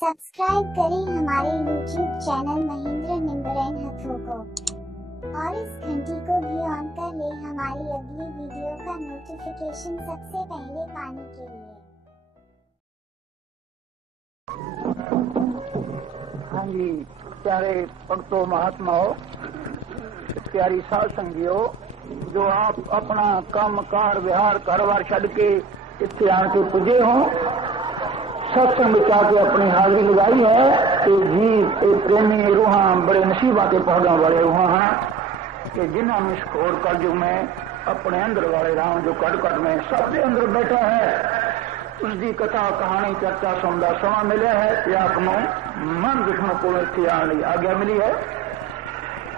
Subscribe करें हमारे YouTube channel Mahendra निम्बरन हथों को और इस घंटी को भी ऑन कर ले हमारी अगली वीडियो का नोटिफिकेशन सबसे पहले पाने के लिए। हाँ जी, प्यारे भक्तों महात्माओं, प्यारी साध संगियों, जो आप अपना काम कार व्यवहार कारोबार छड़ के इतने आके पुजे हों, सत्संग में आके अपनी हाजिरी लगाई है कि जी एक प्रेमी रूहां बड़े नसीबा के पौधा वाले रूहां हैं कि जिन्होंने इस घोर कलयुग में अपने अंदर वाले राम जो कट में सबके अंदर बैठा है, उसकी कथा कहानी चर्चा सुनता समा मिले है कि आपको मन दुखों को इतने आने आज्ञा मिली है।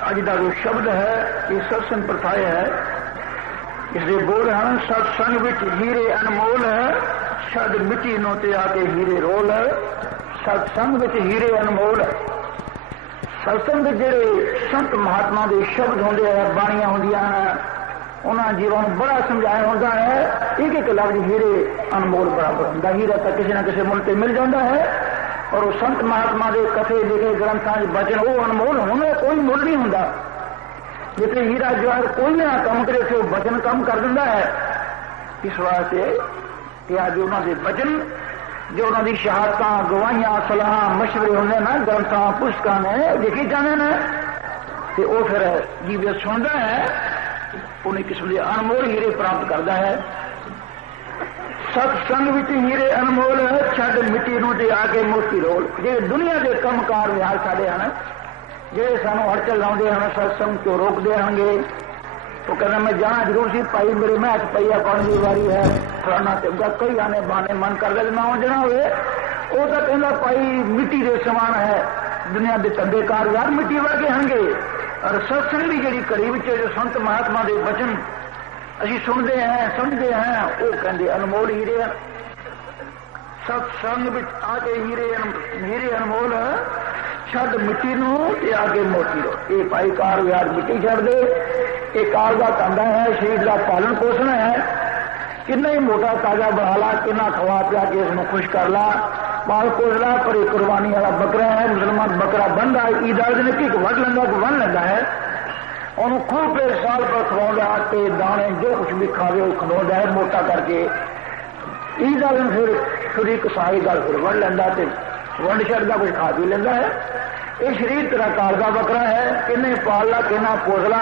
अज का जो शब्द है ये सत्संग प्रथाए है, इसलिए बोल हैं सत्संग विच हीरे अनमोल है, छद मिट्टी नो ते आके हीरे रोल है। सत्संग विच हीरे अनमोल है। सत्संग जेड़े संत महात्मा के शब्द होंगे है, बाणियां होंदियां हैं, उन्होंने जीवन बड़ा समझाया होता है। एक एक लफ्ज हीरे अनमोल बराबर होंगे। हीरा तो किसी न किसी मुल्क मिल जाता है, और वो संत महात्मा के कथे लिखे ग्रंथों बचन वो अनमोल होने कोई मुल नहीं होंगे। जिसे हीरा जवाहर कोई ना कम करे थे वचन कम कर दिता है। इस वास्ते कि अज उन्होंने वचन जो उन्होंने शहादत गवाहियां सलाह मशवरे होंगे ना ग्रंथों पुस्तकों ने लिखी जाने ने, तो वह फिर जीवित सुनता है, उन्हें किस्म के अनमोल हीरे प्राप्त करता है। सत्संग विच हीरे अनमोल है, छड़ मिट्टी नूं ते आके मोती रोल। जे दुनिया के कम कार विहार साढ़े हैं जे सानू हड़चल लाते हैं, सत्संग तो रोकते होंगे, तो कहना मैं जाना जरूर सी भाई मेरे मैच पैया पाने की बारी है फलाना चंगा कई आने बहाने मन कर दे ना जाना हो। वो तो कहना भाई मिट्टी के समान है, दुनिया के धंधे कार यार मिट्टी वर्गे होंगे। और सत्संग की जी कड़ी जो संत महात्मा के वचन असी सुनते हैं समझते हैं, वो कहते अनमोल हीरे। सत्संग आके हीरे अनमोल छद मिट्टी नूं ते आके मोती रो। ये भाई कार यार मिट्टी छड़ दे, एक कार का धंधा है, शरीर का पालन पोषण है, किन्ना ही मोटा ताजा बना ला, किन्ना खवा पिया के इसमें खुश कर ला, पाल पोस ला। पर एक कुर्बानी वाला बकरा है, मुसलमान बकरा बन रहा है, ईद वाले दिन की वट लेंदा को बन लेंदा है, उन्होंने खूब पे साल पर खवाउंदा आटे दाने जो कुछ भी खावे वो खवाउंदा है मोटा करके। ईद वाले दिन फिर एक कसाई गल फिर वट लेंदा ते वंड छड़दा कुछ खा पी लेंदा है। ये शरीर तेरा कार का बकरा है, किन्ने पालना किन्ना पोसला,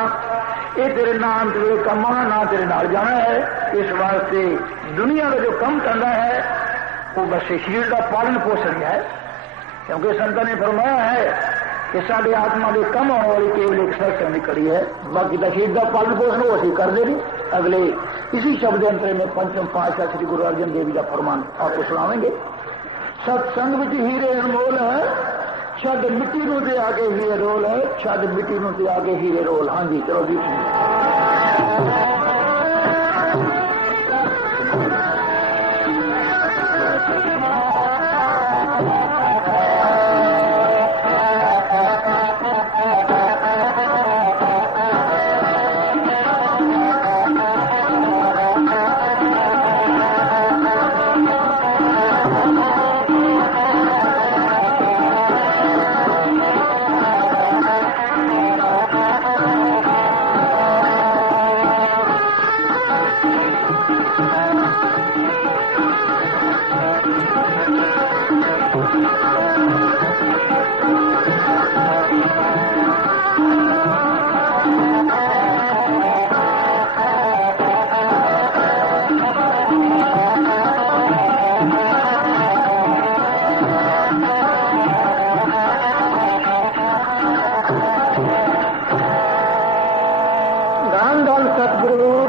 ये तेरे ना अंत वे कम आना ना तेरे नाल जाना है। इस वास्ते दुनिया का जो कम करना है वो बस शरीर का पालन पोषण है, क्योंकि संत ने फरमाया है कि साढ़े आत्मा के कम आने वाली केवल एक सत्संग की कड़ी है, बाकी का शरीर का पालन पोषण वो अभी करते नहीं। अगले इसी शब्द अंतर में पंचम पातशाह श्री गुरु अर्जन देव जी का फरमान आपको सुनावेंगे। सत्संग विच हीरे अनमोल है, छद मिट्टी नूं ते आके हीरे रोल है, छद मिट्टी नूं ते आके हीरे रोल। हाँ जी, चलो जी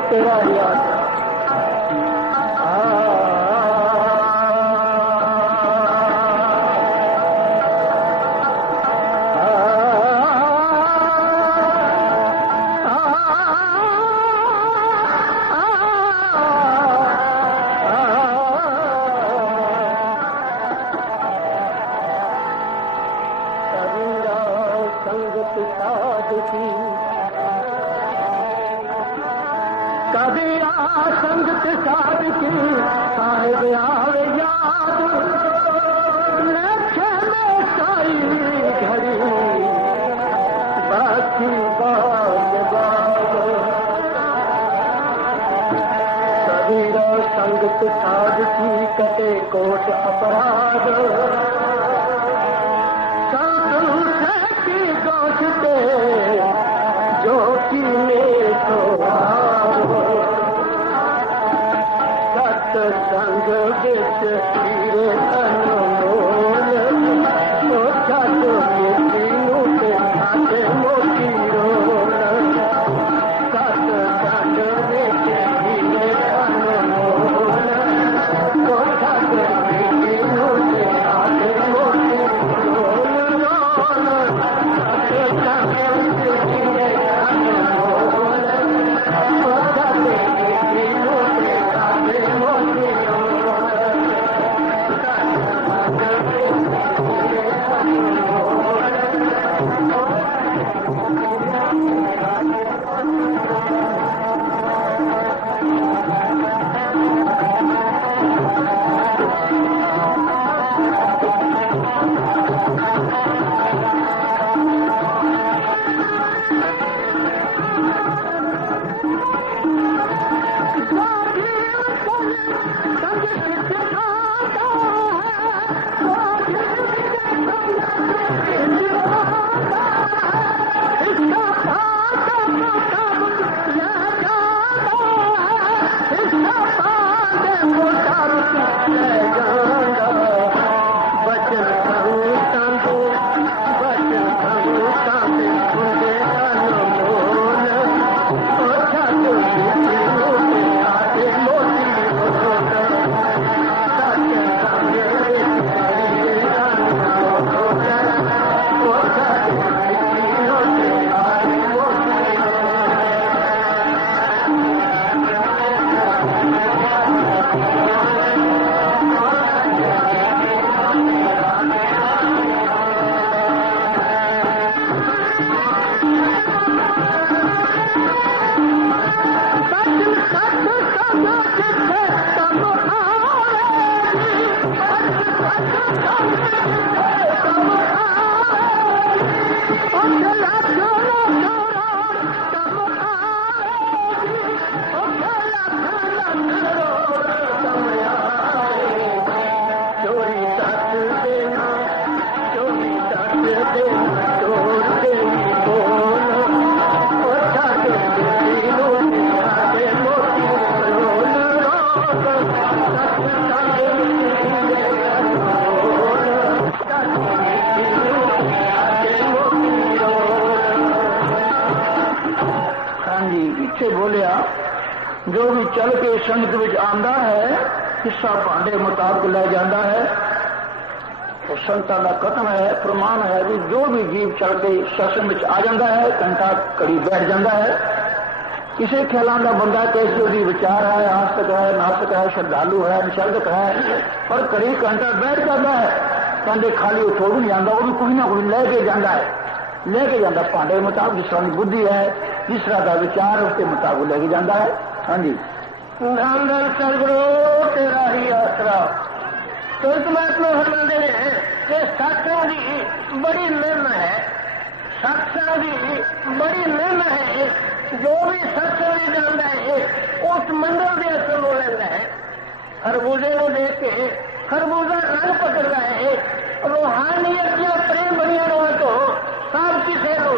तेरा याद संगत साध की कदिया संगत साध की साहिब आवे याद लक्ष्मण बोलिया जो भी चल के संगत विच आंदा है हिस्सा भांडे मुताबिक लै जाता है तो संगतां दा कथन है प्रमाण है भी जो भी जीव चल के सत्संग विच आ जाता है घंटा घड़ी बैठ जाता है किसी ख्यालों का बंदा कैसे उसकी विचार है आस्तिक है नास्तिक है श्रद्धालु है निषेधक है पर घड़ी घंटा बैठ जाता है कहते खाली वो छोड़ नहीं आता वो भी कोई ना कोई लेके जाता है लेके जाता भांडे मुताबिक जिस तरह की बुद्धि है जिस तरह का विचार उसके मुताबिक लेके जाता है। हाँ जी धन सदगुरु तेरा ही आसरा तो महात्मा फरमाते हैं कि सत्संग की बड़ी महिमा है सत्संग की बड़ी महिमा है जो भी सत्संग जाता है उस मंडल के असर हो लेता है खरबूजे को देख के खरबूजा रंग पकड़ता है रूहानियत या प्रेम बनिया रहा तो सब किसी को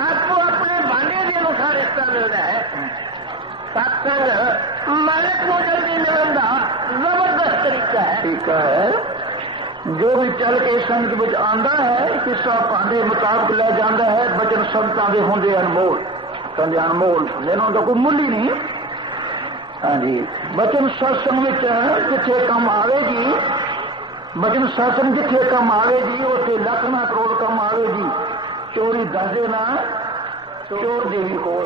आपको अपने भांडे के अनुसार हिस्सा मिलता है सत्संग मालिक को जल्दी मिलने का जबरदस्त तरीका है। ठीक है जो भी चल के संगत में आंदा है किसा भांडे मुताबिक लै जाता है बचन संगतां दे होंदे अनमोल कहते अनमोल जिन्हों का कोई मुल ही नहीं। हाँ जी बचन सत्संग में जिथे कम आवेगी बचन सत्संग जिथे कम आवेगी उसे लख ना करोड़ कम आवेगी चोरी दस देना चोर देवी को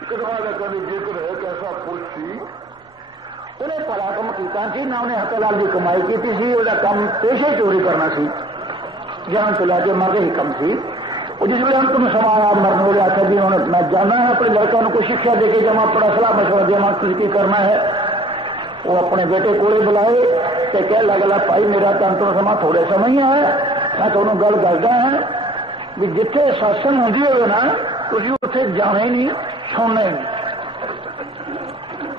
कभी जिक्र है कैसा पुरुष थी उन्हें भला कम किया सी ना उन्हें हकलाल की कमाई की थी कम पेशे चोरी करना सी जन्म से लैके मरते ही कम थी जिस वे अंत में समा मरने वाले आखिर जी उन्होंने मैं जाना है अपने लड़कों को कोई शिक्षा देके जमा अपना सलाह मशवरा देना की करना है वो अपने बेटे कोले बुलाए तो कह लगा भाई मेरा तो अंत में समा थोड़े समय ही है मैं थोड़ा गल करता है भी जिथे सत्संग होंगी हो ना तुम उत्थे जाना ही नहीं सुनना ही नहीं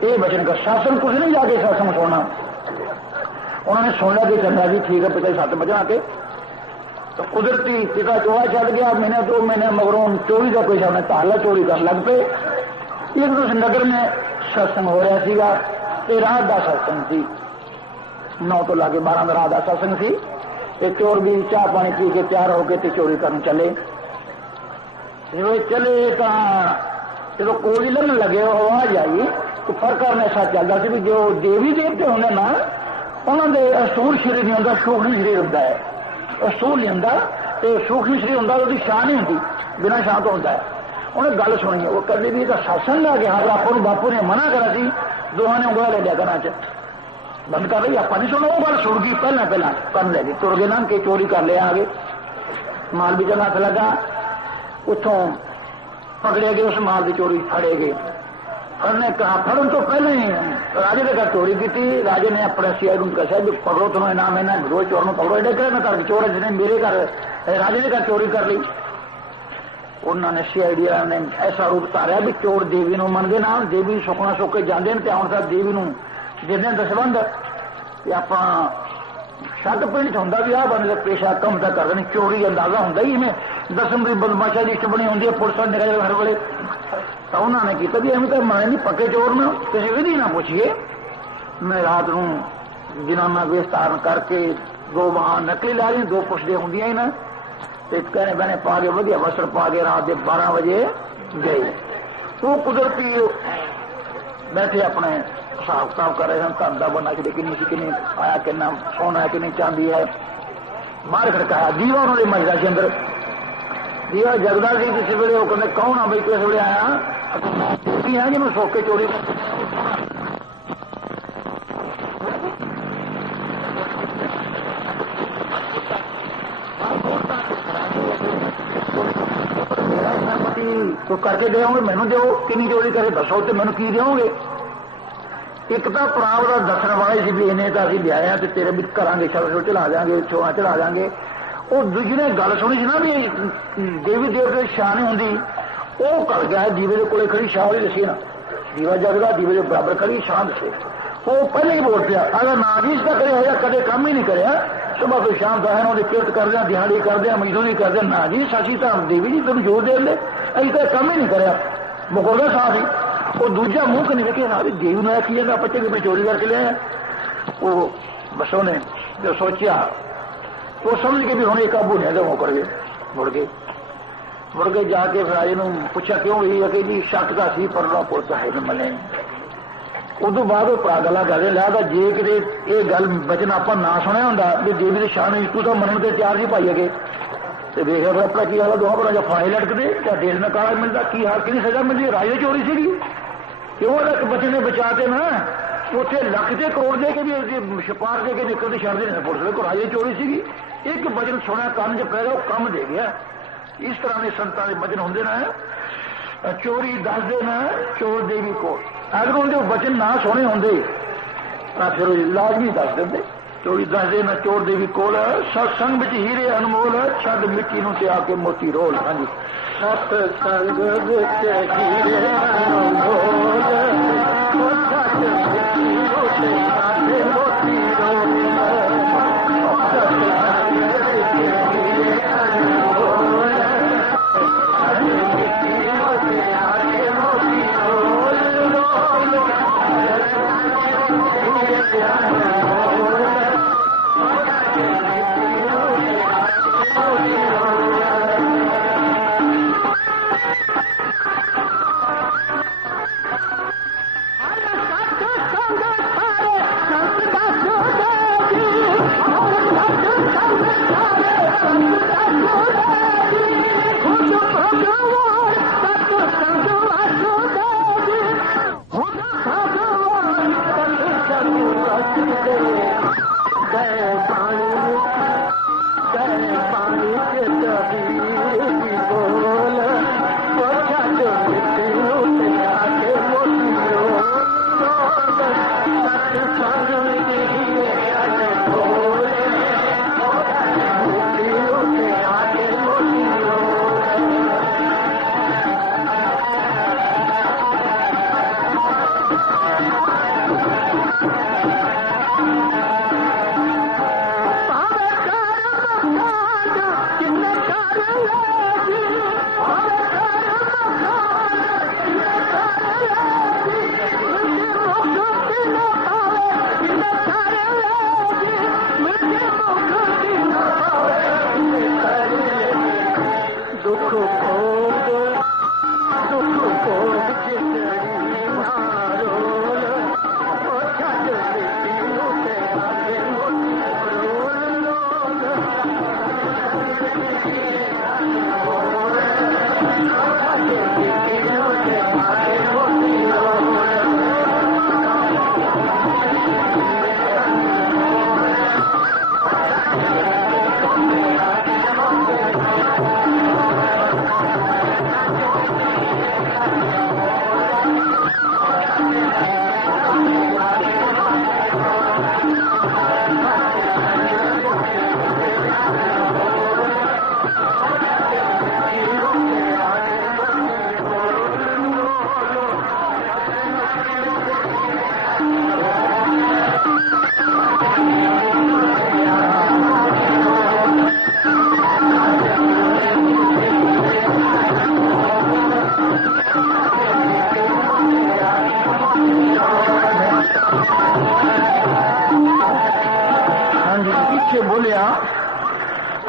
ये बचन का सत्संग कुछ नहीं जाके सत्संग सुनना उन्होंने सुन लिया कि चंगा जी ठीक है पिता 7 बजे आके तो कुदरती पिता चोरा चढ़ गया महीने 2 महीने मगरों चोरी का कोई सामने ताला चोरी कर लग पे एक दूसरे नगर में सत्संग हो रहा सीगा ते रात का सत्संग थी 9 तो लाके 12 रात का सत्संग थी ते चोर भी चाह पानी पी के तैयार होके ते चोरी करने चले चले जो कोई लगन लगे आवाज आई तो फर्क ऐसा चलता सी भी जो देवी देवते होंगे ना उन्होंने असूल शरीर नहीं होंगे सूखनी शरीर होंगे है असूल नहीं होंगे तो सूखनी शरीर होंगे उसकी शाह नहीं होंगी बिना शाह तो होंगे उन्हें गल सुनी वो कभी भी सत्संग आ गया हाँ बापू ने मना करा सी दोहां ने उंगला ले लिया करना च बंद कर रही आप नहीं सुनो वो गल सुन गई पहला कर ले गई तुर गए ना कि चोरी कर लिया आगे माल भी जब हथ लगा उतों पकड़े गए उस माल की चोरी फड़े गए फड़ने कहा फड़न तो पहले ही राजे ने घर चोरी की थी राजे ने अपने सीआईडी को कहा भी पकड़ो तुम्हें इनाम है ना रोज चोर में पकड़ो एडे करे मैं घर चोर जिन्हें मेरे घर राजे ने घर चोरी कर ली उन्होंने सीआईडी ने ऐसा रूप धारिया भी चोर देवी को मनते ना देवी सुखना सुख के जाते हैं आने तक देवी को जिन्हें दसबंध आप शक पिंड होंगे भी आ बंदे पेशा कम तक करते हैं चोरी अंदाजा होंगे ही इवें दसम की बदमाशा लिस्ट बनी होंगी है पुलिस निकल हर वेले तो उन्होंने किया भी एवं तो मैं नहीं पक्के चोर में किसी विधि ना पूछिए मैं रात को जनाना वेश धारण करके 2 वाहन नकली ला रही 2 पुछदे होंदियां ही ना कहने बहने पा के वधिया वस्त्र पा के रात के 12 बजे गए वो कुदरती बैठे अपने हिसाब किताब कर रहे हैं धन का बना कि किन्नी आया कि सोना है कि चांदी है बाहर खड़काया दीवा उन्होंने मजदा के अंदर दीवा जगदा सी किसी वे वो कहते कौन आ बई किस वे आया जी मैं सोके चोरी तो करके दोगे मैनू दो किन्नी चोरी करे दसो तो मैनू की दोगे एक तो प्राव का दसन वाले सी भी इन्हें तो अभी लिया तो तेरे भी करा छो चढ़ा देंगे छोआ चढ़ा देंगे। और दूजी ने गल सुनी सी ना भी देवी देवते की शाह नहीं होंगी, वो कर गया दीवे के कोले खड़ी शाह वाली दसी ना, दीवा जगदा दीवे के बराबर खड़ी शाह दसे। वो पहले ही बोल पाया अगर ना भी इसका करे या कदे काम ही नहीं करे, सुबह तो शाम का है किरत कर दिया, दिहाड़ी कर दिया, मजदूरी कर दिया, ना जी सासी तो देवी जी तुम जोर दे ले, अभी तो काम ही नहीं कराया मुकरदा साह ही। वो दूजा मुंह कहीं देखे ना भी देवी ने की जाएगा बच्चे की मैं चोरी करके ले आया। वो बस उन्हें जो सोचा वो समझ के भी होने काबू नहीं तो वो कर गए मुड़ के जाके फिर राजे पूछा क्यों हुई है कि शक का सी परना पुलता है नहीं मने। उदू बाद भरा गला कर लिया जे कि ये गल बचन आप ना सुनिया होंगे भी देवी के शाह ने तू तो मनन के तैयार ही पाई है तो देखा फिर अपना की हाल दोहा पर जो फाई लटकते क्या डेढ़ में काला मिलता की हाल कि सजा मिलती राजे चोरी सी क्यों बच्चे ने बचाते ना उसे लख से करोड़ दे के भी छपार दे के निकलते छड़ते नहीं पुलिस को राजे चोरी सी एक वचन सुना कान च पै गया वो कम दे गया। इस तरह के संतां के वचन होंगे ना चोरी दस दे ना चोर देवी को अगर उनके वचन ना सुने होंगे फिर लाजमी दस देंगे चोरी दस दे ना चोर देवी कोल सत्संग में हीरे अनमोल छद मिट्टी नूं ते आके मोती रोल। हाँ जी सत्संग विच हीरे अनमोल छद मिट्टी नूं ते आके मोती रोल।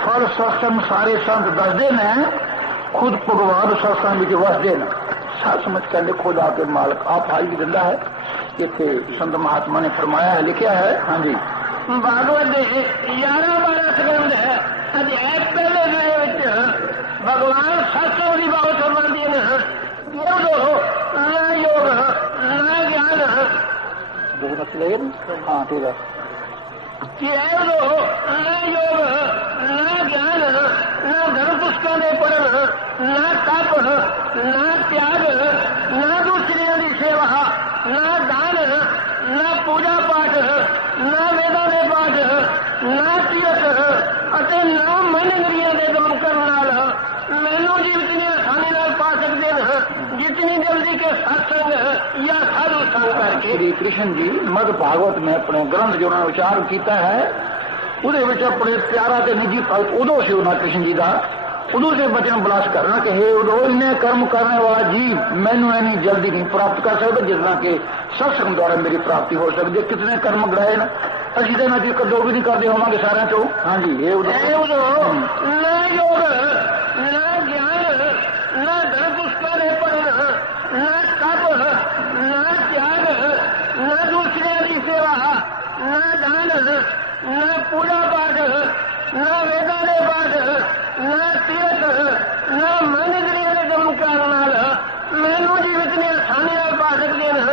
फल सत्संग सारे संत दसते हैं खुद भगवान सत्संग में वसते हैं सच समझ कर खुद आके मालिक आप हाई भी दिता है इतने संत महात्मा ने फरमाया है लिखा है। हाँ जी भागवत 11-12 ग्रंथ है अध्याय पहले भगवान सत्संग की बात फरमाते हैं न योग न ज्ञान हाँ ठीक है न योग न ज्ञान न धर्म पुस्तकों ने पढ़न न तप न त्याग न दूसरियों की सेवा न दान न पूजा पाठ, ना वेदां दे पाठ, ना तीरथ ਅਤੇ ਨਾ ਮਨ ਇੰਦਰੀਆਂ ਦੇ ਦਮਨ ਕਰਨ ਨਾਲ ਮੈਨੂੰ ਜੀਵਤ ਨੇ ਆਸਾਨੀ ਨਾਲ ਪਾ ਸਕਦੇ ਹਨ ਜਿਤਨੀ ਜਲਦੀ ਕੇ ਸਤਸੰਗ ਜਾਂ ਸਾਧੂ ਸੰਗ ਕਰਕੇ। श्री कृष्ण जी मद भागवत में अपने ग्रंथ जो उन्होंने उच्चार किया है ਉਹਦੇ ਵਿੱਚ ਆਪਣੇ ਪਿਆਰਾ ਤੇ ਨਿੱਜੀ ਭਗਤ ਉਦੋਂ ਸੀ ਉਹਨਾਂ ਕ੍ਰਿਸ਼ਨ ਜੀ ਦਾ ਉਦੋਂ से बचन बलास करना कि हे उदो इन्हें कर्म करने वाला जीव मैनू इन्नी जल्दी नहीं प्राप्त कर सकता जितना कि सत्संग द्वारा मेरी प्राप्ति हो सकती है। कितने कर्म गढ़ाए ना असी तो इन्हें कदों भी नहीं करते होवांगे सारे चो। हाँ जी ये उदो ना योग ना ज्ञान ना धन पुष्कर पढ़ना ना तप ना त्याग ना दूसरे की सेवा ना दान ना पूजा पाठ ना वेदां दे पाठ ना तीरथ ना मन इंद्रियां दे दमन करन नाल मैनू जीवित ने आसानी नाल पा सकदे ने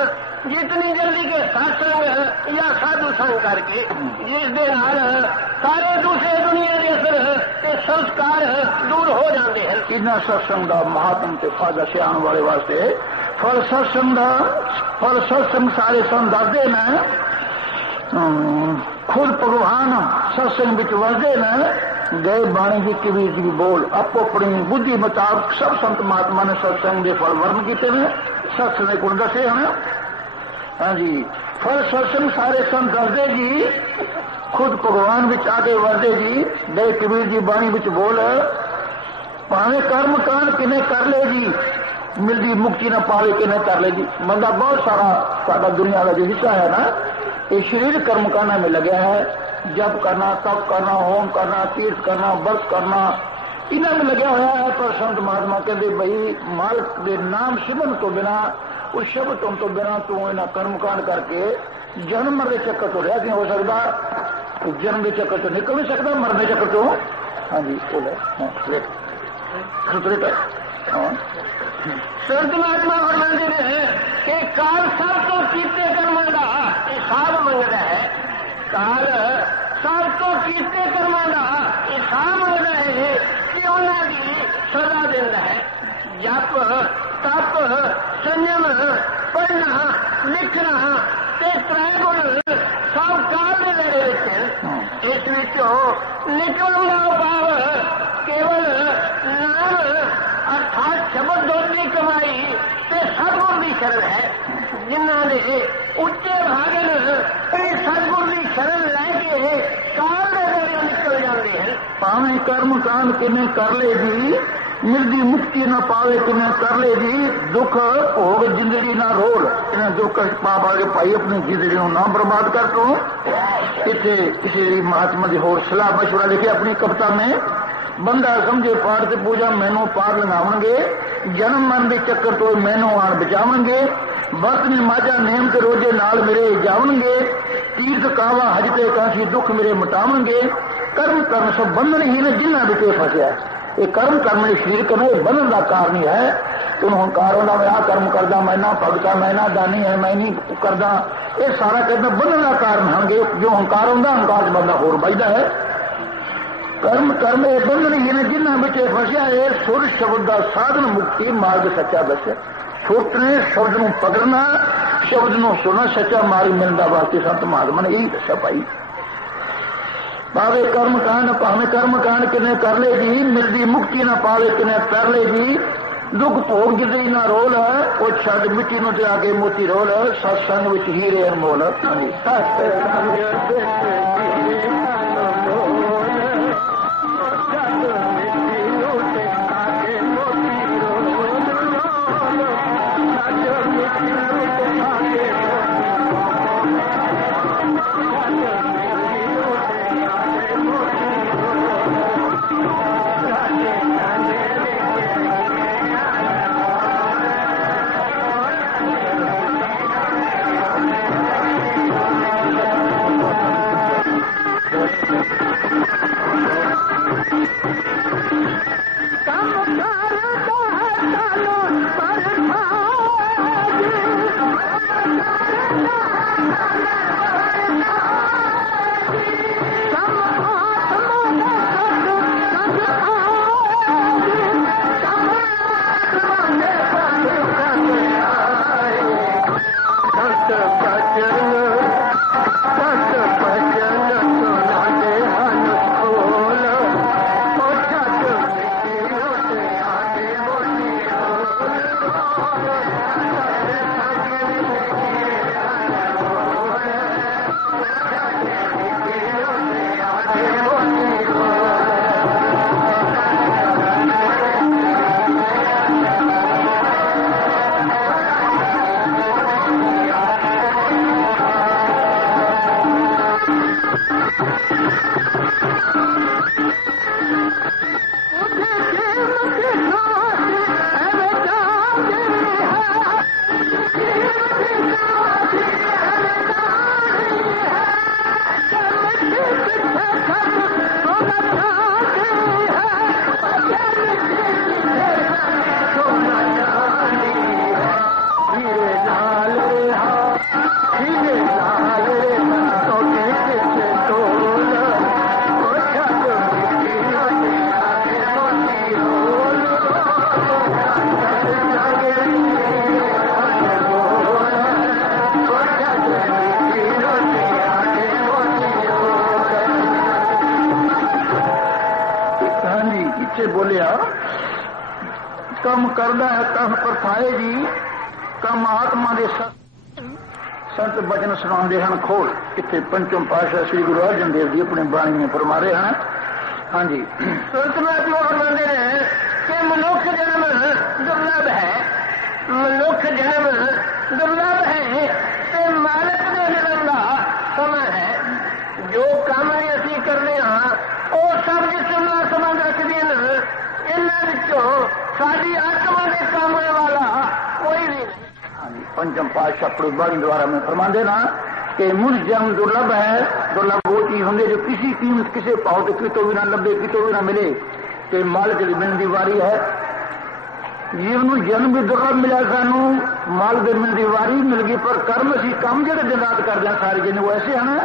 जितनी जल्दी के सत्संग या साधु संग करके जिस दे नाल सारे दूसरे दुनिया के असर ते संस्कार दूर हो जाते हैं। इन्ना सत्संग का महात्म ते फायदा सियाण वाले वास्ते फल सत्संग सारे सन दसदे ने खुद भगवान सत्संग विच वसदे ने गए बाणी की कबीर जी बोल आपो अपनी बुद्धि मुताबिक सब संत महात्मा ने सत्संग के फल वर्ण किए हैं सत्संग के गुण दसे हैं। हाँ जी फल सत्संग सारे संत दसदे जी खुद भगवान विच आके वसदे जी गए कबीर जी बाणी विच बोल भावे कर्म कांड किने कर ले जी मिलती मुक्ति न पावे किने कर ले जी। बंदा बहुत सारा सारा दुनिया का जो हिस्सा है ना ये शरीर कर्म करना में लगा है जप करना तप करना होम करना तीर्थ करना व्रत करना इन्हों में लगा हुआ है। पर संत महात्मा कहते भाई मालिक के नाम सिमरन तो बिना उस शब्द तो बिना तू इन्हें कर्मकांड करके जन्म के चक्कर तो रह नहीं हो सकता जन्म के चक्कर तो निकल नहीं सकता मरने चक्कर तो। हाँ जी बोले संत महात्मा फरमाते हैं कि काल सब तो कीते कर्मां दा हिसाब मंगदा है। काल सब तो कीते कर्मां दा हिसाब मंगदा है कि उन्हां दी सजा दिंदा है। जप तप संयम पढ़ना लिखना ते त्रै गुण सब काल दे नेड़े विच इस विचों निकलण दा भाव केवल नाम अर्थात शब्द दोष की कमाई ते सतगुर की शरण है। जिन्हों ने उच्चे भागन सतगुर की शरण लैके काल के नेड़े निकल जाते हैं। भावें कर्म कांड किने कर ले जी मिलती मुक्ति न पावे किने कर ले जी दुख भोग जिंदगी ना रोल इन्हें दुख पा के भाई अपनी जिंदगी को ना बर्बाद कर दो। इतने किसी महात्मा की होर सलाह मशवरा लिखे अपनी कविता में बंदा समझे पाठ से पूजा मैनू पार लगावणगे जन्म मन के चक्कर तो मैनू आन बचावणगे बस नमाजा नेम के रोजे नाल मेरे जावणगे तीर्थ कावा हजते काशी दुख मेरे मिटावणगे कर्म करन सो बंधन ही ने जिन्ना विचे फसिया। ये कर्म करने शरीर करना ये बंधन का कारण ही है। तुम हंकार होना मैं आ कर्म करदा मैं ना भगता मैं ना दानी है मैं नहीं करदा ये सारा कहना बंधन का कारण होंगे। जो हंकार होंगे हंकार से बंदा होर बजदा है। कर्म कर्म ये बंधन ही ने जिन्ना विचे फसिया ये सुर शब्द का साधन मुक्ति मार्ग सच्चा दसिया। छुटने शब्द नूं पकड़ना शब्द नूं सुनना सच्चा मार्ग मिलता वास्ते संत महात्मा ने यही दसिया भाई। पावे कर्म कांड भावे कर्म कांड किने कर ले जी मिलती मुक्ति न पावे किने कर ले जी दुख भोग जिंदगी ना रोल वो छड़ मिट्टी नूं ते आके मोती रोल सत्संग विच हीरे अनमोल। ਪਿੱਛੇ ਬੋਲਿਆ ਕੰਮ ਕਰਦਾ ਹੈ ਤਾਂ ਪਰਥਾਏ ਜੀ ਕੰਮ ਆਤਮਾ ਦੇ ਸੰਤ ਬਚਨ ਸੁਣਾਉਂਦੇ ਹਨ ਖੋਲ। ਇੱਥੇ ਪੰਚਮ ਪਾਤਸ਼ਾਹ ਸ੍ਰੀ ਗੁਰੂ ਅਰਜਨ ਦੇਵ ਜੀ ਆਪਣੀ ਬਾਣੀ ਵਿੱਚ ਫਰਮਾ ਰਹੇ ਹਨ। ਹਾਂਜੀ, ਸੰਤ ਮਹਾਤਮਾ ਫਰਮਾਉਂਦੇ ਨੇ ਕਿ ਮਨੁੱਖ ਜਨਮ ਦੁਰਲਭ ਹੈ, ਮਨੁੱਖ ਜਨਮ ਦੁਰਲਭ ਹੈ ਤੇ ਮਾਲਕ ਦੇ ਜਨਮ ਦਾ ਸਮਾਂ ਹੈ। ਜੋ ਕੰਮ ਵੀ ਅਸੀਂ ਕਰਦੇ ਹਾਂ ਉਹ ਸਭ ਜਿਸਮ ਨਾਲ ਸੰਬੰਧ ਰੱਖਦੇ ਹਨ। ਇਹਨਾਂ ਵਿੱਚੋਂ ਸਾਡੀ ਆਤਮਾ ਦੇ ਕੰਮ ਵਾਲਾ ਕੋਈ ਵੀ ਨਹੀਂ। पंचम पातशाह अपनी बाणी द्वारा में फरमाते ना कि मनुष्य जन्म दुर्लभ है। दुर्लभ वो चीज होंगी जो किसी कीमत किसी भाव तो कितों भी ना लभे कितों भी ना मिले तो मालिक की मिलने की वारी है। जीवन जन्म भी दुर्लभ मिला सानू मालिक की मिलने की वारी मिल गई पर कर्म असी काम जो दिन रात करते हैं सारे जिन्हें वो ऐसे हैं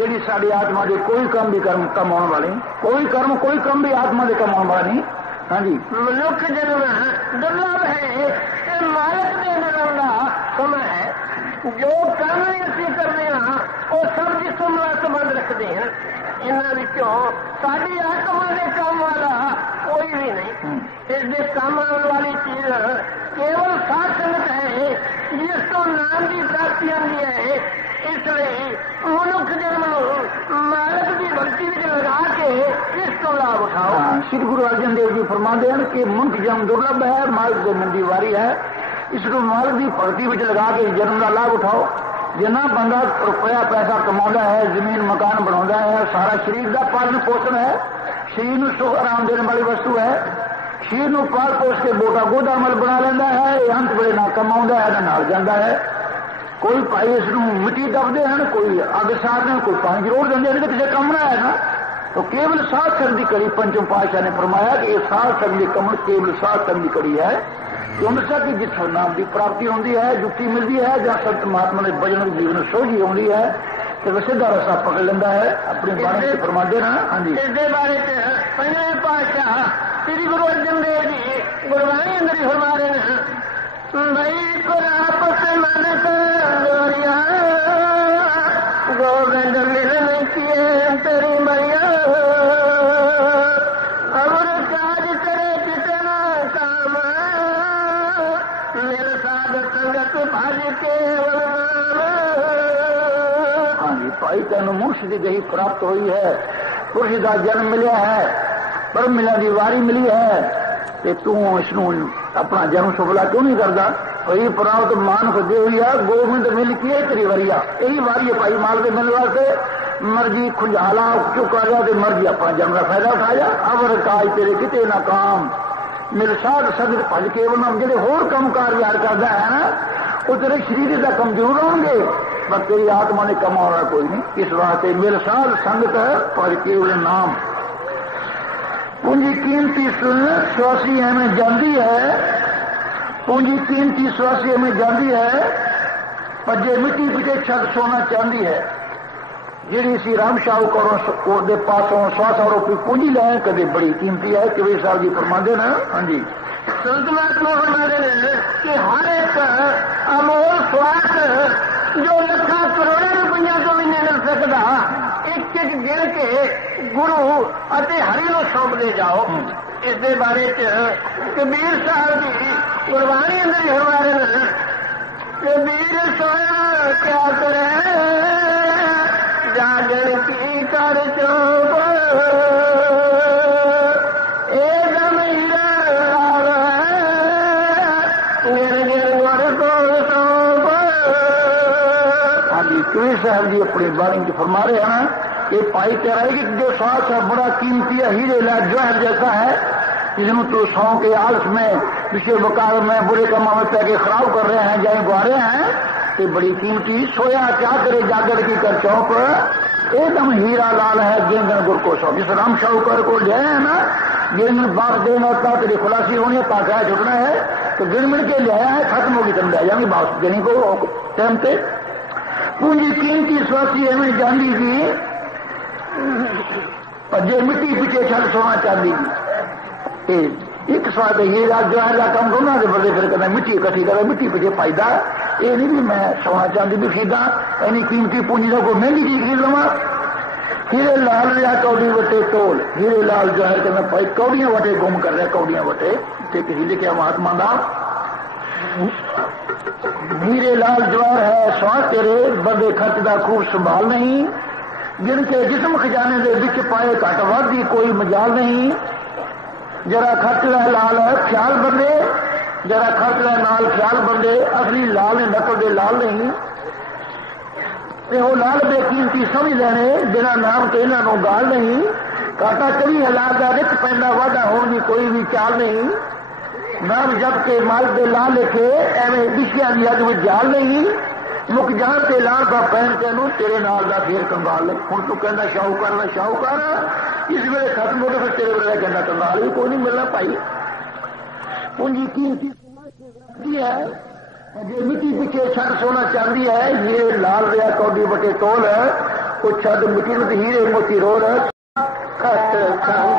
जी साड़ी आत्मा के कोई काम भी कर्म कम आने वाले कोई काम भी आत्मा के कम आने वाला नहीं। हाँ जी, मनुष्ख जन्म दुर्लभ है ते मालिक के जन्म का समय है। जो काम भी ਅਸੀਂ ਕਰਦੇ ਹਾਂ ਉਹ ਸਭ ਜਿਸਮ ਨਾਲ ਸੰਬੰਧ ਰੱਖਦੇ ਹਨ। ਇਹਨਾਂ ਵਿੱਚੋਂ ਸਾਡੀ ਆਤਮਾ ਦੇ ਕੰਮ ਵਾਲਾ ਕੋਈ ਵੀ ਨਹੀਂ। ਇਸ ਦੇ ਕੰਮ ਆਉਣ ਵਾਲੀ ਚੀਜ਼ ਕੇਵਲ ਸਾਧ ਸੰਗਤ ਹੈ ਜਿਸ ਤੋਂ ਨਾਮ ਦੀ ਪ੍ਰਾਪਤੀ ਹੁੰਦੀ ਹੈ। ਇਸ ਲਈ ਮਨੁੱਖ ਜਨਮ ਨੂੰ ਮਾਲਕ ਦੀ ਭਗਤੀ ਵਿੱਚ ਲਗਾ ਕੇ ਇਸ ਤੋਂ ਲਾਭ ਉਠਾਓ। श्री गुरु अर्जन देव जी फरमाते हैं कि मनुष्य जन्म दुर्लभ है, मालिक की मिलने की वारी है। इसको मालिक की भगती में लगा के जन्म का लाभ उठाओ। जिन्ना बंदा रुपया पैसा कमाता है, जमीन मकान बना है, सारा शरीर का पालन पोषण है, शरीर में सुख आराम देने वाली वस्तु है। शरीर में पाल पोष के बोटा गोदा मल बना लेंदा है। अंत वेले ना कमाਉਂਦਾ है ना नाल जाता है। कोई भाई इस मिट्टी दबदे हैं, कोई अग सारते, कोई पानी रोड़ देंगे, किसी कम ना है ना। तो केवल साध संग की कड़ी पंचम पातशाह ने फरमाया कि ये साध संग की कमल केवल साध संग की कड़ी है। उनसा की जिथों नाम की प्राप्ति होती है, जुक्ति मिलती है, जहाँ संत महात्मा ने भजन जीवन सोझी आती है तो वह सीधा रस्ता पकड़ लेंदा है। अपनी बाणी से फरमाते ना। हाँ जी, इसके बारे में पंजवें पातशाह श्री गुरु अर्जन देव जी गुरबाणी अंदर ही फरमा रहे हैं भाई आपस मन गोरिया गोविंद मिलन किए तेरी मैया अमर काज करे कितना काम मेरे साथ संगत भाज के हाँ जी, भाई तेन मुक्ष की गही प्राप्त हुई है, पुरुष का जन्म मिलिया है, पर मिलने की वारी मिली है ते तू इसनू अपना जन्म सुफला क्यों नहीं करता। वही प्राप्त मान को दे हुई है, गोविंद मिल की तेरी वरिया यही वारी है भाई माल के मिलने वास्ते मर्जी खुंझाला चुका जा तो मर्जी अपना जन्म का फायदा उठाया। अवर काज तेरे किते ना काम मेरे साथ संगत भज केवल हम जो होर कम कार यार करता है ना वो तेरे शरीर का कमजोर होंगे पर तेरी आत्मा ने कम आना कोई नहीं। इस वास्ते मेरे साथ संगत है पर केवल नाम पूंजी कीमती स्वासी हमें जाती है, पूंजी कीमती स्वासी हमें जाती है, पजे मिट्टी पिछे छत सोना चाहती है। जी सी राम शाहूकारों के पासों 100 रुपये पूंजी लाए कदे बड़ी कीमती है। कबीर साहब जी फरमाते ना। हाँ जी, संत महात्मा फरमाते हैं कि हर एक अमोल स्वार्थ जो लखा करोड़ों रुपया तो भी नहीं मिल सकता एक एक गिन के गुरु अते हरि को सौंप दे जाओ। इसके बारे कबीर साहब की गुरबाणी अंदर ही फरमा रहे हैं कबीर सोया क्या करे जागण की कर चौप एकदम कबीर साहब जी अपनी बाणी में फरमा रहे हैं कि भाई तेरा जो सांस है बड़ा कीमती है, हीरे ला जहर जैसा है, जिसमें तो सौ के आलस में पिछले वकार में बुरे कामों में पैके खराब कर रहे हैं जाए गुआ रहे हैं तो बड़ी कीमती सोया क्या करे जागर की कर चौप एकदम हीरा लाल है गेंदन गुर को सौ। जिस राम शाहूकार को ले है ना गेंदन बात देना होता तेरी खुलासी होनी है ताकि छुटना है तो गिन मिल के ले आया है खत्म होगी तुम ले जाएंगे बात देने को टाइम पे। पूंजी कीमती स्वासी हमें जानी जी जे मिट्टी पिछे छल सोना चाहती जी एक स्वाद हीरा जहर का काम करो तो बड़े फिर कहना मिट्टी इकट्ठी करे मिट्टी पिछे फायदा ये नहीं भी मैं सोना चाहती भी खरीदा यानी कीमती पूंजी को महंगी चीज खरीद लवा हीरे लाल रिया कौड़ी वटे टोल, हीरे लाल जो है मैं भाई कौड़ियां वटे गुम कर रहा, कौड़ियां वटे ठीक ही लिखा महात्मा का। हीरे लाल जवार है स्वाद तेरे, बंदे खर्च का खूब संभाल नहीं, गिन के जिस्म खजाने के बिच पाए घट वध की कोई मजाल नहीं। जरा खर्च है लाल है ख्याल बंदे, जरा खर्च है नाल ख्याल बंदे, असली लाल ने नकल दे लाल नहीं। वो लाल बेकीमती समझ लेने, बिना नाम के इन्हों गाल नहीं। घाटा 24,000 का रिच पैदा वाधा होने की कोई भी चाल नहीं। नाम जब के माल दे ला लिखे, एवं विषया की अग में जाल नहीं। मुक जान ते लाल का पैन तेनू तेरे नाल का फेर कंगाल नहीं। हूं तू कहना शाहूकार मैं शाहूकार, इस वेले खत्म हो गया, फिर तेरे वेले कहना कंगाल भी कोई नहीं मिलना भाई। पूंजी कीमती है, जे मिट्टी पिछे छड़ सोना चांदी है, ये लाल रिया कौड़ी बटे तोल है, वो छड़ मिट्टी में हीरे मोती रोल है। खत संग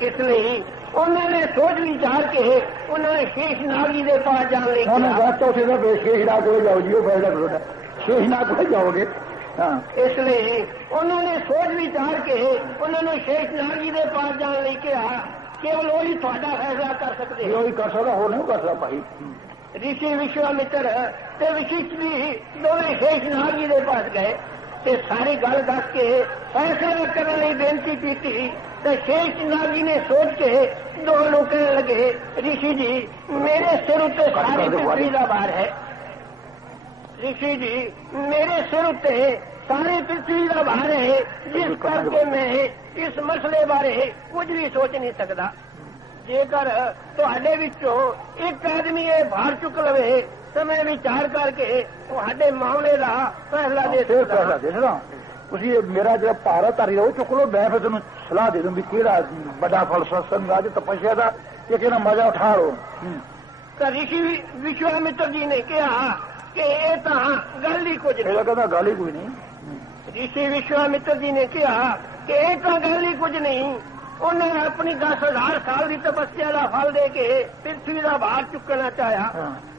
इसलिए उन्होंने सोच विचार के उन्होंने शेषनाग जी के पास जाने लगे। शेषनाग हो जाओ जी, शेषनाग हो जाओगे। इसलिए उन्होंने सोच विचार के उन्होंने शेषनाग जी के पास जाने लगे कहा केवल वही थोड़ा फैसला कर सकते वही कर सकता, हो नहीं कर सकता भाई। ऋषि विश्वामित्र ते वशिष्ठ भी दोनों शेषनाग जी के पास गए ते सारी गल दस के फैसला करने की बेनती की। तो शेषनाग जी ने सोच के दोनों कहने लगे ऋषि जी मेरे सिर उत्ते सारी पृथ्वी का भार है। ऋषि जी मेरे सिर उत्ते सारी पृथ्वी का भार है, जिस करके मैं इस मसले बारे कुछ भी सोच नहीं सकता। जेकर तुहाडे विचों एक आदमी ये भार चुक लवे तो मैं विचार करके तुहाडे मामले का फैसला दे सकता। तुसी मेरा जो भारत हो चुक लो, मैं फिर तेन सलाह दे दूं भी केड़ा बड़ा फल सत्संग आज तपस्या का ये कहना मजा उठा लो। तो ऋषि विश्वामित्र जी ने कहा कि ये तो गल ही कुछ नहीं। कहता गल ही कोई नहीं। ऋषि विश्वामित्र जी ने कहा कि ये तो गल ही कुछ नहीं। उन्होंने अपनी 10,000 साल की तपस्या का फल दे के पृथ्वी का भार चुकना चाहा,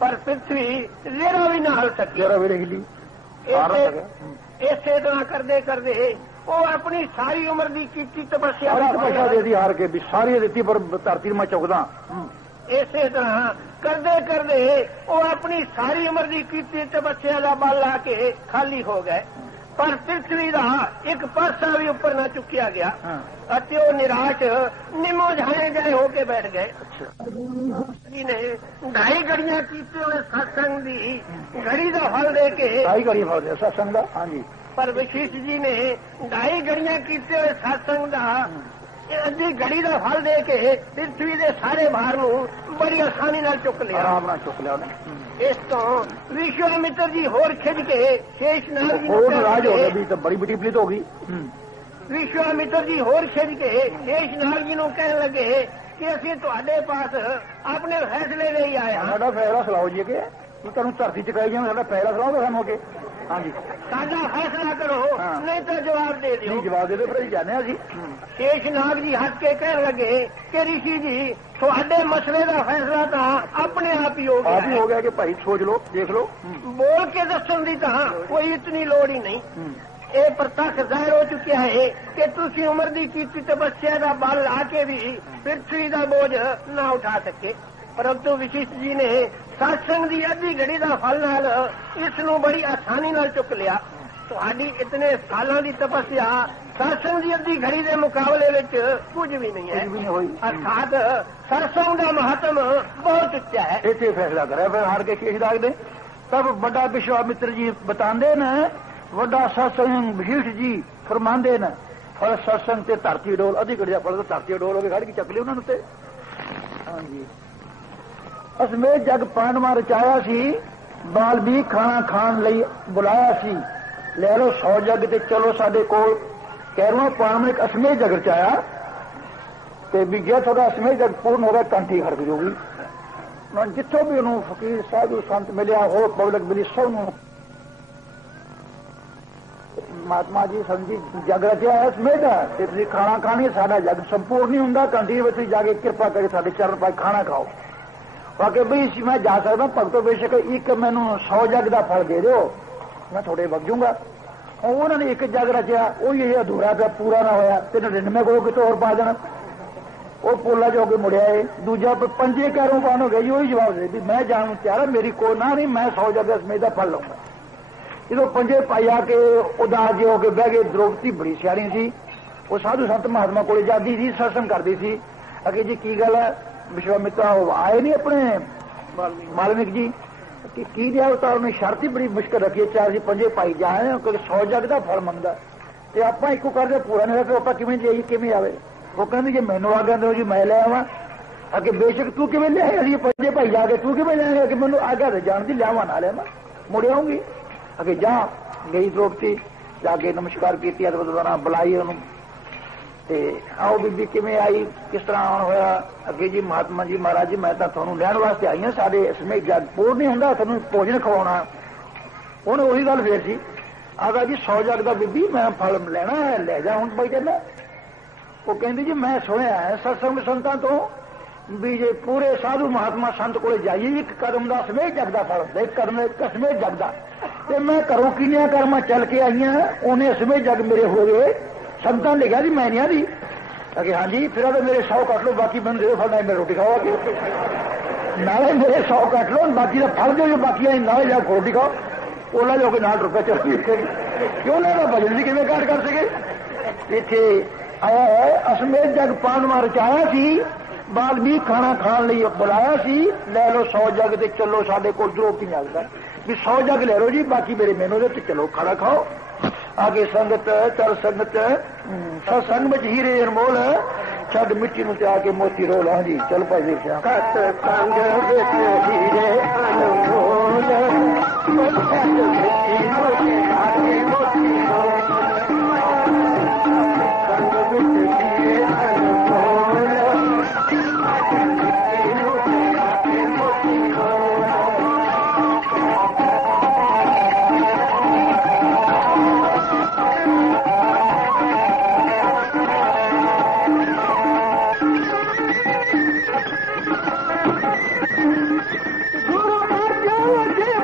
पर पृथ्वी जरा भी ना हल सकी। इसे तरह करते करते वो अपनी सारी उम्र की तपस्या दे दी हार के भी सारी रीति पर धरती में चुकदा। इसे तरह करते करते वो अपनी सारी उम्र की तपस्या का बल ला के खाली हो गए, पर पृथ्वी का एक परसा भी ऊपर न चुकिया गया। अति वो निराश निमो झाए गए होके बैठ गए। जी ने 2.5 घड़ियां कीते हुए सत्संग की घड़ी का फल दे के 2.5 घड़ी फल दे सत्संग का। हाँ जी। पर वशिष्ठ जी ने 2.5 घड़ियां कीते हुए सत्संग का अद्धी घड़ी का फल दे के पृथ्वी के सारे भार नू बड़ी आसानी नाल चुक लिया। आराम नाल चुक लिया उन्हें। इस तो विश्वामित्र जी होर खिज के शेषनाग जी नाराज हो गए, तो बड़ी बड़ी प्लीत होगी। विश्वामित्र जी होर खिज के शेषनाग जी को कहने लगे कि ਅਸੀਂ ਤੁਹਾਡੇ ਪਾਸ ਆਪਣੇ ਫੈਸਲੇ ਲਈ ਆਏ ਹਾਂ। ਸਾਡਾ ਫੈਸਲਾ ਸੁਣਾਓ ਜੀ ਕਿ ਤੁਹਾਨੂੰ ਧਰਤੀ ਚਕਾਈ ਜਾਵੇ, ਸਾਡਾ ਫੈਸਲਾ ਸੁਣਾਓ ਸਾਨੂੰ ਅੱਗੇ। ਹਾਂਜੀ ਸਾਡਾ ਫੈਸਲਾ ਕਰੋ, ਨਹੀਂ ਤਾਂ ਜਵਾਬ ਦੇ ਦਿਓ। ਨਹੀਂ ਜਵਾਬ ਦੇ ਦਿਓ, ਫਿਰ ਅਸੀਂ ਜਾਣੇ ਅਸੀਂ। ਸ਼ੇਸ਼ਨਾਗ ਜੀ ਹੱਸ ਕੇ ਕਹਿਣ ਲੱਗੇ ਕਿ ਰਿਸ਼ੀ ਜੀ ਤੁਹਾਡੇ ਮਸਲੇ ਦਾ ਫੈਸਲਾ ਤਾਂ ਆਪਣੇ ਆਪ ਹੀ ਹੋ ਗਿਆ। ਆਪ ਹੀ ਹੋ ਗਿਆ ਕਿ ਭਾਈ ਸੋਚ ਲਓ, ਦੇਖ ਲਓ। ਬੋਲ ਕੇ ਦੱਸਣ ਦੀ ਤਾਂ ਕੋਈ ਇਤਨੀ ਲੋੜ ਹੀ ਨਹੀਂ। ਇਹ ਪ੍ਰਤੱਖ ਜ਼ਾਹਿਰ ਹੋ ਚੁੱਕਿਆ ਹੈ ਕਿ ਤੁਸੀਂ ਉਮਰ ਦੀ ਕੀਤੀ ਤਪੱਸਿਆ ਦਾ ਬਲ ਲਾ ਕੇ ਵੀ ਪ੍ਰਿਥਵੀ ਦਾ ਬੋਝ ਨਾ ਉਠਾ ਸਕੇ। ਪਰੰਤੂ ਵਿਸ਼ਿਸ਼ਟ ਜੀ ਨੇ ਸਤਸੰਗ ਦੀ ਅੱਧੀ ਘੜੀ ਦਾ ਫਲ ਨਾਲ ਇਸ ਨੂੰ ਬੜੀ ਆਸਾਨੀ ਨਾਲ ਚੁੱਕ ਲਿਆ। ਤੁਹਾਡੀ ਇਤਨੇ ਸਾਲਾਂ ਦੀ ਤਪੱਸਿਆ ਸਤਸੰਗ ਦੀ ਅੱਧੀ ਘੜੀ ਦੇ ਮੁਕਾਬਲੇ ਵਿੱਚ ਕੁਝ ਵੀ ਨਹੀਂ ਹੈ। ਅਰਥਾਤ ਸਤਸੰਗ ਦਾ ਮਹੱਤਵ ਬਹੁਤ ਉੱਚਾ ਹੈ। ਇੱਥੇ ਫੈਸਲਾ ਕਰਿਆ ਫਿਰ ਹਾਰ ਕੇ ਸ਼ੇਸ਼ਨਾਗ ਦੇ। ਤਬ ਵੱਡਾ ਵਿਸ਼ਵਾਮਿੱਤਰ ਜੀ ਬਤਾਉਂਦੇ ਨੇ, ਵੱਡਾ ਸਤਸੰਗ ਵਿਸ਼ਿਸ਼ਟ ਜੀ ਫਰਮਾਉਂਦੇ ਨੇ, ਫਲ ਸਤਸੰਗ ਤੇ ਧਰਤੀ ਡੋਲ, ਅੱਧੀ ਘੜੀ ਦਾ ਫਲ ਧਰਤੀ ਡੋਲ ਹੋ ਕੇ ਖੜ ਕੇ ਚੱਕ ਲਈ ਉਹਨਾਂ ਨੂੰ ਤੇ। ਹਾਂਜੀ ਅਸਮੇਤ ਜਗ ਪਾਂਡਵਾਂ ਰਚਾਇਆ ਸੀ, ਬਾਲਮੀਕ ਖਾਣਾ ਖਾਣ ਲਈ ਬੁਲਾਇਆ ਸੀ, ਲੈ ਲਓ 100 ਜਗ ਤੇ ਚਲੋ ਸਾਡੇ ਕੋਲ। ਕਹਿਰਵਾਂ ਪਾਂਡਵਾਂ ਨੇ ਇੱਕ ਅਸਮੇਤ ਜਗ ਰਚਾਇਆ ਤੇ ਵੀ ਜੇ ਤੁਹਾਡਾ ਅਸਮੇਤ ਜਗ ਪੂਰਨ ਹੋ ਗਿਆ ਕੰਠੀ ਖੜਕ ਜੂਗੀ। ਜਿੱਥੋਂ ਵੀ ਉਹਨੂੰ ਫਕੀਰ ਸਾਧੂ ਸੰਤ ਮਿਲਿਆ, ਹੋਰ ਪਬਲਿਕ ਮਿਲੀ, ਸਭ ਨੂੰ ਮਹਾਤਮਾ ਜੀ ਸਮਝੀ ਜਗ ਰਚਿਆ ਹੈ ਅਸਮੇਤ ਤੇ ਤੁਸੀਂ ਖਾਣਾ ਖਾਣੀ, ਸਾਡਾ ਜਗ ਸੰਪੂਰਨ ਨਹੀਂ ਹੁੰਦਾ, ਕੰਠੀ ਵਿੱਚ ਜਾ ਕੇ ਕਿਰਪਾ ਕਰਕੇ ਸਾਡੇ ਚਰਨ ਪਾਏ ਖਾਣਾ ਖਾਓ। ਬਾਕੀ ਬਈ ਮੈਂ ਜਾ ਸਕਦਾ ਭਗਤੋ, ਬੇਸ਼ੱਕ ਇੱਕ ਮੈਨੂੰ 100 ਜਗ ਦਾ ਫਲ ਦੇ ਦਿਓ, ਮੈਂ ਥੋੜੇ ਵਗ ਜੂੰਗਾ। ਉਹਨਾਂ ਨੇ ਇੱਕ ਜਗ ਰਚਿਆ, ਉਹੀ ਇਹ ਅਧੂਰਾ ਪਿਆ, ਪੂਰਾ ਨਾ ਹੋਇਆ ਤੇ 99 ਕੋਲ ਕਿਤੋਂ ਹੋਰ ਪਾ ਦੇਣਾ। ਉਹ ਪੋਲਾ ਜੋ ਕੇ ਮੁੜਿਆ ਏ। ਦੂਜਾ ਪੰਜੇ ਕਹਿਰੋਂ ਪਾਣ ਹੋ ਗਿਆ ਜੀ, ਉਹੀ ਜਵਾਬ ਦੇ ਵੀ ਮੈਂ ਜਾਣ ਨੂੰ ਤਿਆਰ, ਮੇਰੀ ਕੋਈ ਨਾ ਨਹੀਂ, ਮੈਂ 100 ਜਗ ਅਸਮੇਤ ਦਾ ਫਲ ਲਊਂਗਾ। ਜਦੋਂ ਪੰਜੇ ਪਾਈ ਆ ਕੇ ਉਦਾਸ ਜਿਹੇ ਹੋ ਕੇ ਬਹਿ ਗਏ। ਦ੍ਰੋਪਦੀ ਬੜੀ ਸਿਆਣੀ ਸੀ, ਉਹ ਸਾਧੂ ਸੰਤ ਮਹਾਤਮਾ ਕੋਲੇ ਜਾਂਦੀ ਸੀ, ਸਤਸੰਗ ਕਰਦੀ ਸੀ। ਅਗੇ ਜੀ ਕੀ ਗੱਲ ਹੈ? ਵਿਸ਼ਵਾਮਿਤਰ ਉਹ ਆਏ ਨਹੀਂ ਆਪਣੇ ਮਾਲਵਿਕ ਜੀ ਕਿ ਕੀ ਦਿਆ ਤਾਂ ਉਹਨੇ ਸ਼ਰਤ ਹੀ ਬੜੀ ਮੁਸ਼ਕਲ ਰੱਖੀ। 4 ਜੀ ਪੰਜੇ ਪਾਈ ਜਾਏ, ਕਿਉਂਕਿ 100 ਜਗ ਦਾ ਫਲ ਮੰਗਦਾ ਤੇ ਆਪਾਂ ਇੱਕੋ ਕਰਦੇ ਪੂਰਾ ਨਹੀਂ ਹੋਇਆ ਕਿ ਆਪਾਂ ਕਿਵੇਂ ਜਾਈਏ, ਕਿਵੇਂ ਆਵੇ। ਉਹ ਕਹਿੰਦੇ ਜੇ ਮੈਨੂੰ ਆਗਿਆ ਦਿਓ ਜੀ ਮੈਂ ਲੈ ਆਵਾਂ। ਅੱਗੇ ਬੇਸ਼ੱਕ ਤੂੰ ਕਿਵੇਂ ਲਿਆਏ, ਅਸੀਂ ਪੰਜੇ ਭਾਈ ਜਾ ਕੇ ਤੂੰ ਕਿਵੇਂ ਲਿਆਏਗਾ? ਕਿ ਮੈਨੂੰ ਆਗਿਆ ਦੇ ਜਾਣ ਦੀ, ਲਿਆਵਾਂ ਨਾ ਲਿਆਵਾਂ, ਮੁੜ ਆਉਂਗੀ। ਅੱਗੇ ਜਾ ਗਈ ਦ੍ਰੋਪਦੀ, ਜਾ ਕੇ ਨਮਸਕਾਰ ਕੀਤੀ, ਅਦਬਦਨਾ ਬੁਲਾਈ ਉਹਨੂੰ ਤੇ ਆਓ ਬੀਬੀ ਕਿਵੇਂ ਆਈ, ਕਿਸ ਤਰ੍ਹਾਂ ਹੋਇਆ? ਅੱਗੇ ਜੀ ਮਹਾਤਮਾ ਜੀ ਮਹਾਰਾਜ ਜੀ ਮੈਂ ਤਾਂ ਤੁਹਾਨੂੰ ਲੈਣ ਵਾਸਤੇ ਆਈ ਹਾਂ, ਸਾਡੇ ਇਸਮੇ ਜਗ ਪੂਰ ਨਹੀਂ ਹੁੰਦਾ, ਤੁਹਾਨੂੰ ਭੋਜਨ ਖਵਾਉਣਾ। ਉਹਨੇ ਉਹੀ ਗੱਲ ਫੇਰ ਸੀ, ਆਗਾ ਜੀ 100 ਜਗ ਦਾ ਬੀਬੀ ਮੈਂ ਫਲ ਲੈਣਾ ਹੈ, ਲੈ ਜਾ ਹੁਣ ਬਈ ਕਹਿੰਦਾ। ਉਹ ਕਹਿੰਦੀ ਜੀ ਮੈਂ ਸੁਣਿਆ ਹੈ ਸਤਸੰਗ ਸੰਤਾਂ ਤੋਂ ਵੀ ਜੇ ਪੂਰੇ ਸਾਧੂ ਮਹਾਤਮਾ ਸੰਤ ਕੋਲੇ ਜਾਈਏ ਇੱਕ ਕਦਮ ਦਾ ਸਮੇਤ ਜਗ ਦਾ ਫਲ ਹੁੰਦਾ, ਇੱਕ ਕਦਮ ਸਮੇਤ ਜਗ ਦਾ। ਤੇ ਮੈਂ ਘਰੋਂ ਕਿੰਨੀਆਂ ਕਰਮਾਂ ਚੱਲ ਕੇ ਆਈਆਂ, ਉਹਨੇ ਸਮੇਤ ਜਗ ਮੇਰੇ ਹੋ ਗਏ। ਸੰਤਾਂ ਨੇ ਕਿਹਾ ਜੀ ਮੈਂ ਨਹੀਂ ਆਦੀ। ਅਗੇ ਹਾਂਜੀ ਫਿਰ ਤਾਂ ਮੇਰੇ 100 ਕੱਟ ਲਓ, ਬਾਕੀ ਮੈਨੂੰ ਦੇ ਦਿਓ ਫਲ, ਮੈਂ ਰੋਟੀ ਖਾਓ। ਨਾਲੇ ਮੇਰੇ 100 ਕੱਟ ਲਓ, ਬਾਕੀ ਦਾ ਫਲ ਦਿਓ, ਬਾਕੀ ਨਾਲੇ ਜਾ ਰੋਟੀ ਖਾਓ। ਉਹਨਾਂ ਜੋ ਕੇ ਨਾਲ ਰੁਪਏ ਚੱਲ ਕਿਉਂ ਉਹਨਾਂ ਦਾ ਭਜਨ ਵੀ ਕਿਵੇਂ ਕਾਟ ਕਰ ਸਕੇ। ਇੱਥੇ ਆਇਆ ਹੈ ਅਸਮੇਤ ਜਗ ਪਾਂਡਵਾਂ ਰਚਾਇਆ ਸੀ, ਬਾਲਮੀਕ ਖਾਣਾ ਖਾਣ ਲਈ ਬੁਲਾਇਆ ਸੀ, ਲੈ ਲਓ 100 ਜਗ ਤੇ ਚਲੋ ਸਾਡੇ ਕੋਲ। ਦ੍ਰੋਪਦੀ ਨਹੀਂ ਆਗਦਾ ਵੀ 100 ਜਗ ਲੈ ਲਓ ਜੀ, ਬਾਕੀ ਮੇਰੇ ਮੈਨੂੰ ਦੇ ਤੇ ਚਲੋ ਖਾਣਾ ਖਾਓ। ਆਗੇ ਸੰਗਤ ਚਲ ਸੰਗਤ ਸਤਸੰਗ ਵਿੱਚ ਹੀਰੇ ਅਨਮੋਲ, ਛੱਡ ਮਿੱਟੀ ਨੂੰ ਤੇ ਆ ਕੇ ਮੋਤੀ ਰੋਲ। ਹਾਂਜੀ ਚਲ ਭਾਈ ਜੀ ਸਤਸੰਗ ਵਿੱਚ ਹੀਰੇ ਅਨਮੋਲ, ਛੱਡ ਮਿੱਟੀ ਨੂੰ ਤੇ ਆ ਕੇ ਮੋਤੀ ਰੋਲ, ਸੰਗ ਵਿੱਚ ਹੀਰੇ ਅਨਮੋਲ, ਛੱਡ ਮਿੱਟੀ ਨੂੰ ਤੇ ਆ ਕੇ ਮੋਤੀ ਰੋਲ। ਗੁਰੂ ਅਰਜਨ ਦੇਵ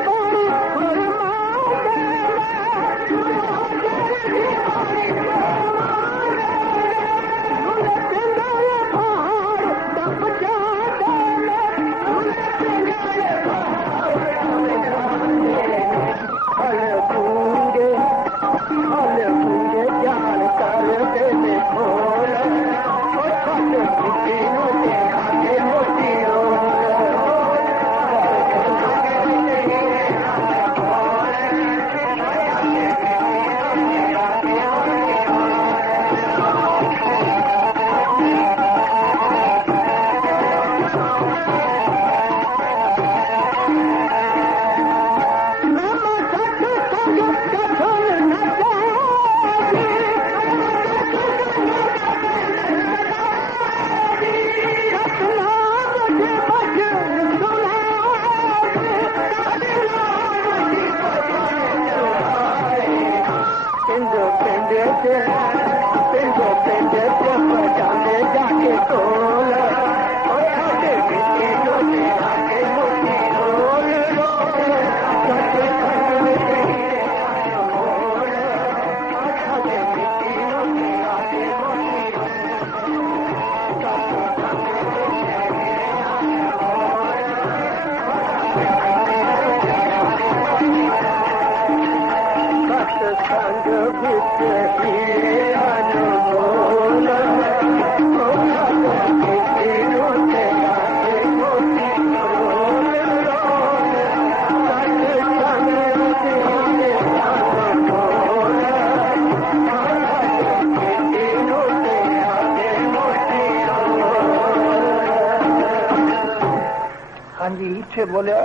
ਹਾਂਜੀ ਇੱਥੇ ਬੋਲਿਆ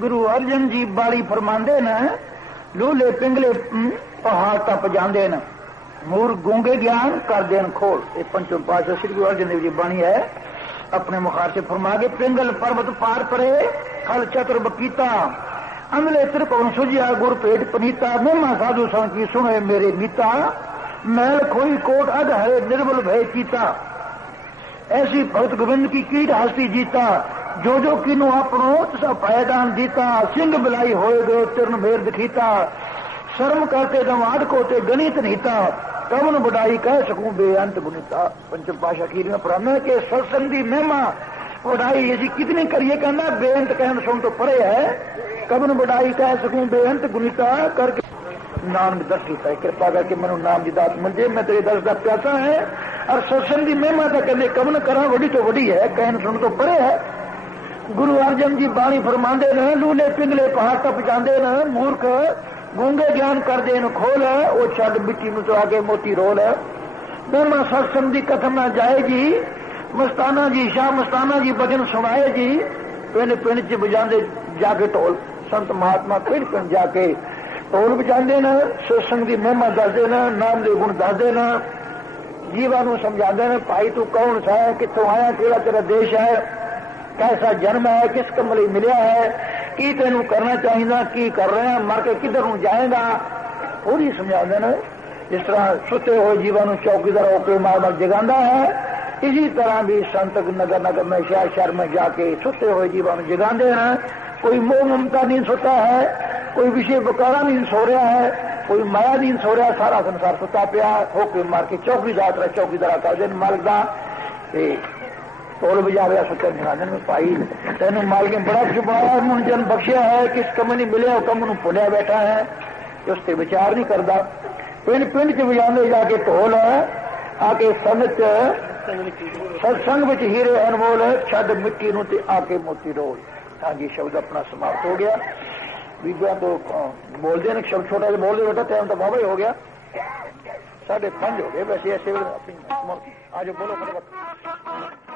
ਗੁਰੂ ਅਰਜਨ ਜੀ ਬਾਣੀ ਫਰਮਾਉਂਦੇ ਨੇ ਲੂਲੇ ਪਿੰਗਲੇ ਪਹਾੜ ਟੱਪ ਜਾਂਦੇ ਨੇ ਮੂਰ ਗੂੰਗੇ ਗਿਆਨ ਕਰਦੇ ਨੇ ਖੋਲ। ਇਹ ਪੰਚਮ ਪਾਤਸ਼ਾਹ ਸ੍ਰੀ ਗੁਰੂ ਅਰਜਨ ਦੇਵ ਜੀ ਬਾਣੀ है अपने मुखार से फरमा के पिंगल पर्वत पार परे खल चतुर बकीता अमले त्रिकोण सुजिया गुर पेट पनीता मेमा साधु सन की सुने मेरे नीता मैल खोई कोट अध हरे निर्बल भय चीता ऐसी भगत गोविंद की कीट हस्ती जीता जो जो किनु अपनो तसा पायदान जीता सिंह बिलाई होए गए तिरन मेर दिखीता शर्म करते दमाद को ते गणित नीता कवन बुढ़ाई कह सकूं बेअंत गुणिता। पंचम पाशाह अखीर में फरमाया कि सत्संग की महिमा बुढ़ाई असी कितनी करिए कहना बेअंत कहन सुन तो परे है कवन बुढ़ाई कह सकूं बेअंत गुणिता करके नाम दस किया कृपा करके मनु नाम की दात मिल जाए मैं तेरे दस का प्यासा है और सत्संग की महिमा तो कहते कवन करा वड़ी तो वड़ी है कहन सुन तो परे है। गुरु अर्जन जी बाणी फरमांदे ने लूले पिंगले पहाड़ टप जाते न मूर्ख गूंगे ज्ञान कर देन खोल है वो छड़ मिट्टी में तो आगे मोती रोल है बेमा सत्संग की कथन ना जाए जी मस्ताना जी शाह मस्ताना जी भजन सुनाए जी पिंड पिंड च बजाते जाके ढोल संत महात्मा पिंड पिंड जाके ढोल बजाते न सत्संग की महिमा दसते न नाम के गुण दसते न जीवा नूं समझाते न भाई तू कौन सा है कितों आया केड़ा तेरा देश है कैसा जन्म है किस कम लिए मिलया है की तेनू करना चाहिए की कर रहे हैं मर के किधर नूं जाएगा पूरी समझा देना। इस तरह सुते हुए जीवन नूं चौकीदार होकर मार मार जगांदा है इसी तरह भी संत नगर नगर में शहर शहर में जाके सुते हुए जीवन जगांदे हैं। कोई मोह ममता नहीं सोता है कोई विषय बकारा नहीं सो रहा है कोई माया नहीं सो रहा सारा संसार सुता पिया होके मार के चौकीदार कर देन मालिक दा ढोल बजा रहा सुते जनाने में भाई तेन मालिक ने बड़ा कुछ बनाया मुझे जन बख्शिया है किस कम नहीं मिले कम नूं भुलिया बैठा है उस पर विचार नहीं करता। पिंड पिंड च बजाते जाके ढोल आके संगत सत्संग में हीरे अनमोल छद मिट्टी नूं ते आके मोती रोल। हाँ जी शब्द अपना समाप्त हो गया बीबिया तो बोलते हैं शब्द छोटा बोल दे बेटा टाइम तो बाबा ही हो गया 5:30 हो गए वैसे ऐसे आज बोलो फटाफट।